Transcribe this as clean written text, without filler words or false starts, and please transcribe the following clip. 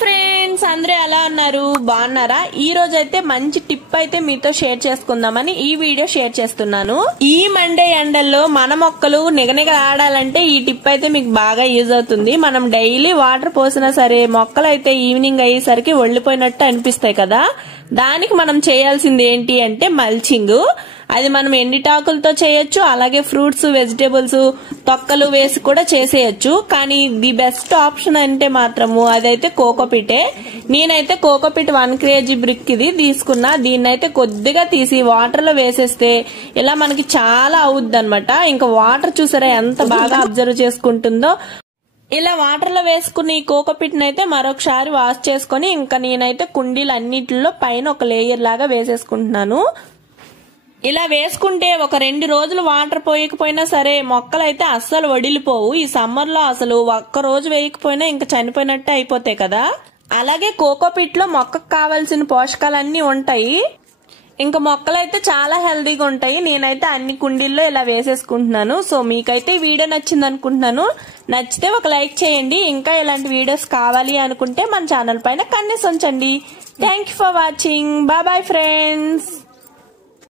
Friends, అందరూ ఎలా ఉన్నారు? బాగున్నారా? ఈ రోజు అయితే మంచి టిప్ అయితే మీతో షేర్ చేసుకుందామని ఈ వీడియో షేర్ చేస్తున్నాను. ఈ మండే ఎండల్లో మన మొక్కలు నిగనిగ ఆడాలంటే ఈ టిప్ అయితే మీకు బాగా యూజ్ అవుతుంది. మనం డైలీ వాటర్ పోసినా సరే మొక్కలు అయితే ఈవినింగ్ అయ్యేసరికి ఒళ్ళిపోయినట్టు అనిపిస్తాయి కదా. దానికి మనం చేయాల్సింది ఏంటి అంటే మల్చింగ్. అది మనం ఎండిటాకులతో చేయొచ్చు, అలాగే ఫ్రూట్స్ వెజిటేబుల్స్ తొక్కలు వేసి కూడా చేసేయచ్చు. కానీ ది బెస్ట్ ఆప్షన్ అంటే మాత్రము అదైతే కోకోపిటే. నేనైతే కోకోపిట్ 1 kg బ్రిక్ ఇది తీసుకున్నా. దీన్నైతే కొద్దిగా తీసి వాటర్ లో వేసేస్తే ఇలా మనకి చాలా అవుద్ది అనమాట. ఇంకా వాటర్ చూసారా ఎంత బాగా అబ్జర్వ్ చేసుకుంటుందో. ఇలా వాటర్ లో వేసుకున్న ఈ కోకోపిట్ నైతే మరొకసారి వాష్ చేసుకుని ఇంకా నేనైతే కుండీలు అన్నిటిలో పైన ఒక లేయర్ లాగా వేసేసుకుంటున్నాను. ఇలా వేసుకుంటే ఒక 2 రోజులు వాటర్ పోయకపోయినా సరే మొక్కలు అయితే అస్సలు వడిలిపోవు. ఈ సమ్మర్ లో అసలు ఒక్క రోజు వేయకపోయినా ఇంకా చనిపోయినట్టే అయిపోతాయి కదా. అలాగే కోకోపిట్ లో మొక్కకు కావాల్సిన పోషకాలన్నీ ఉంటాయి. ఇంకా మొక్కలు అయితే చాలా హెల్దీగా ఉంటాయి. నేనైతే అన్ని కుండీల్లో ఇలా వేసేసుకుంటున్నాను. సో మీకైతే వీడియో నచ్చింది అనుకుంటున్నాను. నచ్చితే ఒక లైక్ చేయండి. ఇంకా ఇలాంటి వీడియోస్ కావాలి అనుకుంటే మన ఛానల్ పైన కన్నేసి ఉంచండి. Thank you for watching. Bye bye friends.